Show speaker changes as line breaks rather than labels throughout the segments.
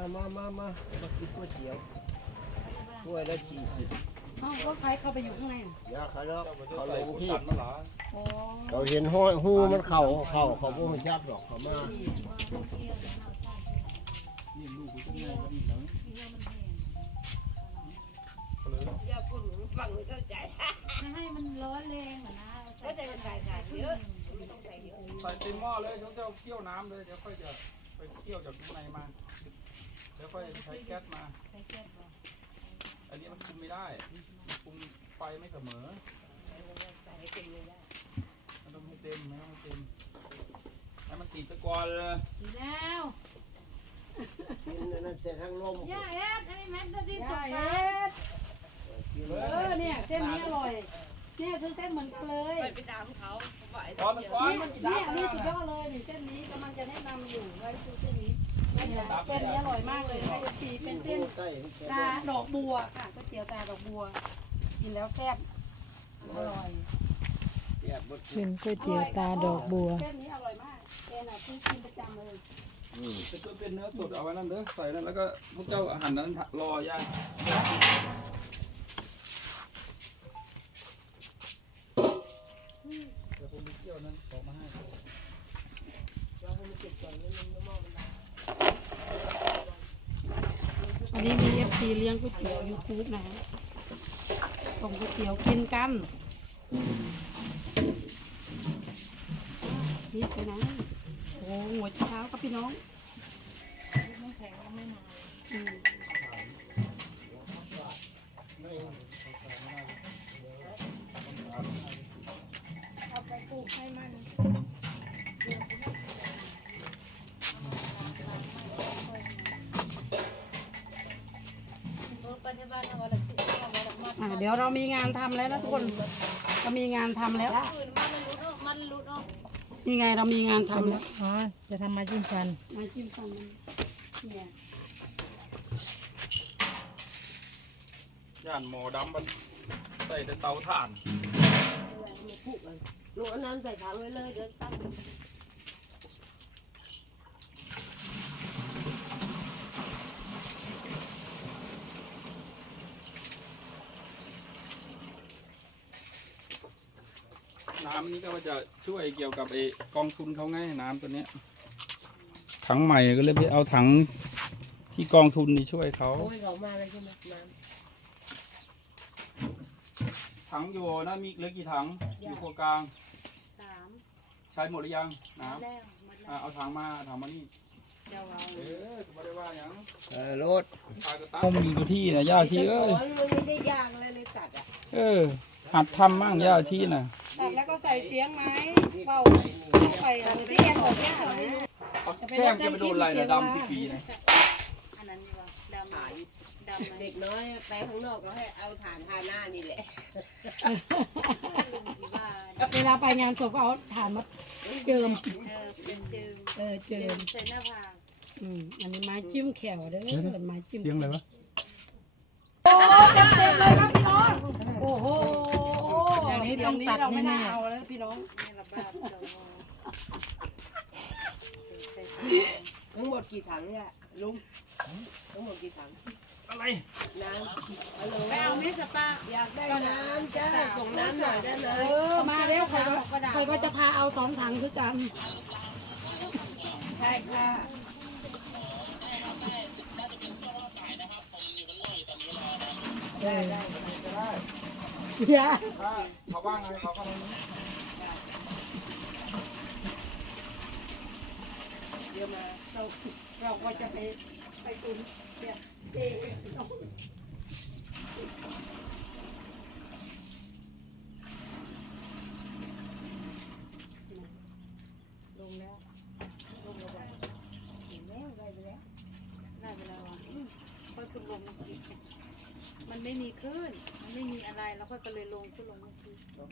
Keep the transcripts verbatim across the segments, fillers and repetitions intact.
มามามามากินก๋วยเตี๋ยวถ้วยละกี่สิบ
เอ้าก็ใครเข้าไปอยู่ข้างในอ่ะ
ยาเขาแล้วเขาลงพี่
โอ้
เราเห็นห้อยหูมันเข่าเข่าเขาบ่จับหรอกเขามา
ไม่ให้มันร้อนแรงเหรอนะก็จะใส่ใส่เยอะ
ใส่เต็มหม้อเลยเดี๋ยวจะเคี่ยวน้ำเลยเดี๋ยวค่อยจะไปเคี่ยวจากข้างในมาเดี๋ยวค่อยใช้แก๊สมาอันนี้มันคุมไม่ได้คุมไฟไม่เสมอมันต้องให้เต็มไม่ต้องให้เต็มให้มันติดตะกอนเลย
แล้ว
กินนั่นแต่ทั้งลม
ย่าเอ็ดอันนี้แม่ตัวที่สุดเอ็ดเออเนี่ยเส้นนี้อร่อยเนี่ยซื้อเส้นเหมือนกันเลย
ไปตามเขาไหว
ก้อนมันก้อน
นี่
มัน
นี่อันนี้สุดยอดเลยนี่เส้นนี้กำลังจะแนะนำอยู่ไว้ซื้อเส้นนี้เนี่ยเส้นนี้อร่อยมากเลยนะคะสีเป็นเส้น
ใต้
ตาดอกบัวค่ะก๋วยเตี๋ยวตาดอกบัวกินแล้วแซ่บอร่อย
เปียกบด
เป็นก๋วยเตี๋ยวตาดอกบัว
เส้นนี้อร่อยมากแกน่ะซื้อกินประจำเลย
จะเพิ่มเป็นเนื้อสดเอาไว้นั่นเด้อใส่นั่นแล้วก็พวกเจ้าอาหารนั้นรอย่างเดี๋ยวผมไปเคี่ยวนั้นออกมาให้
อันนี้มีเอฟซีเลี้ยงก๋วยเตี๋ยวยูทูบนะฮะส่งก๋วยเตี๋ยวกินกันนี่ไปไหนโอ้หัวเช้าครับพี่น้องอืม เอาไปปลูกให้มันอ่ะเดี๋ยวเรามีงานทำแล้วนะทุกคนเรามีงานทำแล้วนี่ไงเรามีงานทำแล้ว
อ๋อ จะทำมาจิ้มฟัน
มาจิ้มฟันมันเนี่ย
ย่านหมอดำมันใส่แต่เตาถ่าน
หนูเอาน้ำใส่ถังไว้เลยเดี๋ยวตั้ง
น้ำนี้ก็จะช่วยเกี่ยวกับไอ้กองทุนเขาไงน้ำตัวเนี้ยถังใหม่ก็เลยไปเอาถังที่กองทุนนี่ช่วยเขา
โอ้ยเขามาเลยใช่ไหมน้
ถังอยู่นะมีเหลือกี่ถังอยู่ครัวกลาง
สาม
ใช้หมดหรือยังน้
แล้วหมด
ำ
แล้ว
อ่ะเอาถังมาถังมานี่
เดี๋ยวเอา
เออไม่ได้ว่าอย่าง
เออรถ
ตายก็ตายต้มอยู่ที่นะย่า
ำ
ชีเอ้ย
มันไม่ได้ยากเลยเลยตัดอ่ะ
เออหัดทำมั่งย่าชีน่ะ
ตัดแล้วก็ใส่เสียงไม้เบาเข้าไปเหมือนที่แกบอกเนี่ยนะ
เอาแก้มจะไปโดนอะไรนะดำที่ปีนะ
อันนั้นดีกว่าดำดำดำ
เด็กน้อยไปข้างนอกก็ให้เอาฐานทาหน้านี่แหละ
เวลาไปงานศพก็เอาถ่านมาเจิม
เออเป็นจืม
เออเจิม
ใส่หน้าผาก
อืมอันนี้ไม้จิ้มแขวเด้อเป็นไม้จิ้ม
เสียงอะไรวะ
โอ้เต็มเต็มเลยครับพี่น้องโอ้โหอย่างนี้ต้องตัดเราไม่น่าเอาแล้วพี่น้อง
นี่ระบาดเรา
ทั้งหมดกี่ถังเนี่ยลุงทั้งหมดกี่ถัง
อะไร
น้ำฮัลโหล
ไปเอามิสปา
อยากได้น้ำจ้าส่งน้ำหน่อยได้ไหม
เออมาแล้วใครก็ใครก็จะพาเอาสองถังคือกัน
ใช่ค่ะ
ได้ได้
เดี๋ยว
ถ้าเขาว่างไงเขาก็มานี้
เดี๋ยวมาเราเราก็จะไปไปตุนเนี่ยเอ๊ะน้องลงแล้วลงแล้วเห็นแล้วได้ไปแล้วได้ไปแล้วอ่ะค่อยขึ้นลงเมื่อกี้มันไม่มีคลื่นมันไม่มีอะไรแล้วก็เลยลงขึ้นลงเมื่อกี้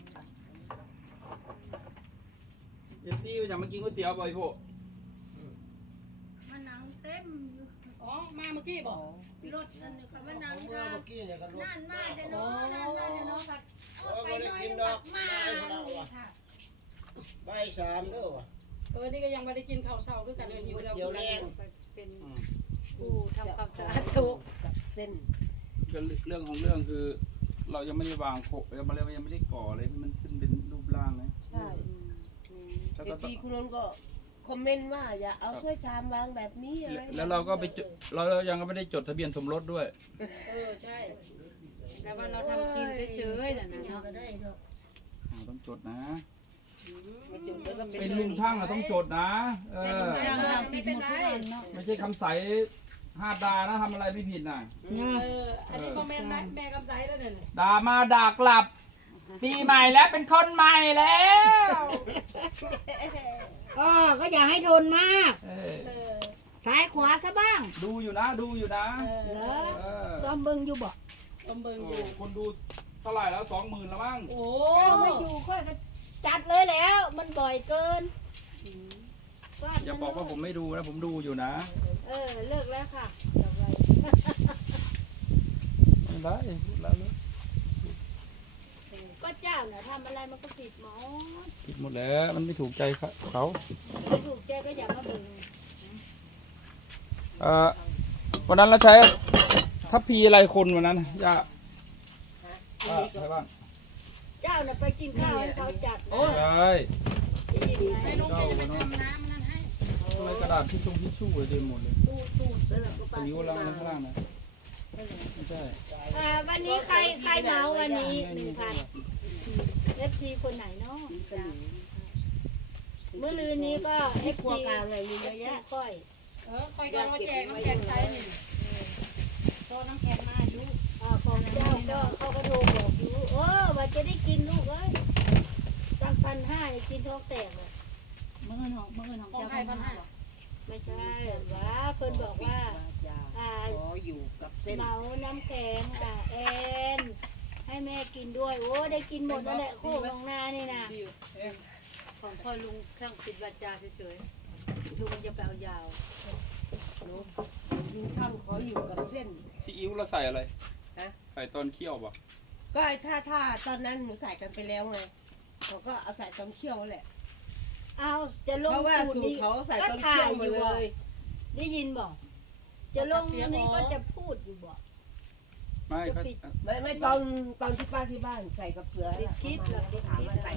เอฟซีอยากมากินก๋วยเตี๋ยวบ่อยพวก
มันหนังเต็มอยู่
อ๋อมาเมื่อกี้บอก
รถนั่นนี่ค่ะมันหนัง
เมื่อ
ค่ะ
เมื่อกี้เนี่ยกันรถ
นั่นมาเดี๋ยวเนาะนั่นมาเดี๋ยวเนาะผัดเอาไปหน่อยนึงผัดมาเลยค่ะ
ใบสามเด้อวะ
เออนี่ก็ยังไม่ได้กินข้าวเช้าคือกันเลยหิวแล้ว
เดี๋ยวแรง
ไปเป็นผู้ทำความสะอาดโต๊ะ
กับเส้น
ก็เรื่องของเรื่องคือ เรายังไม่ได้วางโคเราไม่ได้ยังไม่ได้ก่ออะไรให้มันขึ้นเป็นรูปร่างนะ
ใช่
แล้ว
เอ
ก็
ฟซีคุณนนท์ก็คอมเมนต์ว่าอย่าเอาถ้วยชามวางแบบนี้อะไร
แล้วเราก็ไปจดเรายังไม่ได้จดทะเบียนสมรสด้วย
เออใช่แต่ว่าเราทำกินเฉยๆน่ะนะเนาะ
อ่าต้องจดนะ
ไม่จุดแล้วก็เป็น
เป็นลุงช่างอะต้องจดนะเออ
ช่างทำผิดหมดทุกวันเนาะ
ไม่ใช่คำใสห้าดานะทำอะไรไม่ผิดนะ
เอออันนี้คอมเมนต์นะแม่กำไสแล้วเนี่ย
ด่ามาด่ากลับ ปีใหม่แล้วเป็นคนใหม่แล้ว
อ๋อก็อย่าให้ทนมาก
เออ
ซ้ายขวาซะบ้าง
ดูอยู่นะดูอยู่นะ
เหรอ
เออ
ซ้อมเบิ่งอยู่บ่
ต้มเบิง
โอ้
อยู่
คนดูเท่าไหร่แล้วสองหมื่นแล้วมั้ง
โอ้
เจ้าไม่อยู่ค่อยก็จัดเลยแล้ว มันบ่อยเกินฟด
อย่าบอกว่าผมไม่ดูนะผมดูอยู่นะ
เออเลิกแล้วค่ะต่อไป
ไม่ได้พูดแล้วเลย
ก็เจ้าเนี่ยทำอะไรมันก็ผิดหมด
ผิดหมดแล้วมันไม่ถูกใจเขา
ไม่ถูกใจก็อย่ามาเบิ่ง
เอ่อวันนั้นเราใช้ทัพพีอะไรคนวันนั้นย่าว่าใช่บ้าง
เจ้าน่ะไปกินข้าวให้เขาจัดนะ
ใช่
ได้ยินไหม
ไม่ลุงแกจะไปทำน้ำนั่นให้
ทำไมกระดาษที่ตรงที่ชู่เลยเต็มหมดเลย
ตูดตูดแล้วเราก็
ตร
ปาง
นิ้วล่างข้างล่างนะไม่ใช่
อ่าวันนี้ใครใครเหมาวันนี้หนึ่งพันเอฟซีคนไหนเนาะเมื่อลืนนี้ก็เอ
ที่
ฟ
ครัว
ซี
กลางอะไรมี
เอ
เยอะ
ฟซี
แยะ
ก้อย
เออคอยกันมาแจกน้ำแข็งใสนี่ตอนน้ำแข็งมาอยู่
อ่าของเจ้าก็เขาก็โทรบอกอยู่เออว่าจะได้กินลูกเอ้ยตั้งพันห้าเนี่ยกินท้องแตกเลย
เมื่อเงินของเมื่อเงินของเจ้าพันห้า
ไม่ใช่ว่าเพิ่นบอกว่าอ่า
ขออยู่กับเส้น
เหมาน้ำแข็งอ่าแอนให้แม่กินด้วยโอ้ได้กินหมดนั่นแหละโคกลงนานี่นะ
ของพ่อลุงช่างปิดวาจาเฉยๆลุงมันจะไปเอายาว
ลุงช่างขออยู่กับเส้น
ซีอิ๊วเราใส่อะไร
ฮะ
ใส่ตอนเคี่ยวป่ะ
ก็ถ้าถ้าตอนนั้นหนูใส่กันไปแล้วไงเขาก็เอาใส่ตอนเคี่ยวนั่นแหละ
เอาจะลง
เพราะว่า
สูตร
สูตร
นี้
เขาใส่
ก็
ตอน
ถ่า
เคี่ย
ยว อ
มา
ยู่
เล
บ่
ย
ได้ยินบอกจะลงนี้ก็จะพูดอยู่บ่
ไม่ก็
ไม่ไม่ตอนตอนที่ป้าที่บ้านใส่กับเกลือ
ติดคิดเหรอติด
ถาม
คิด
ว่า
เหร
ใส่
อ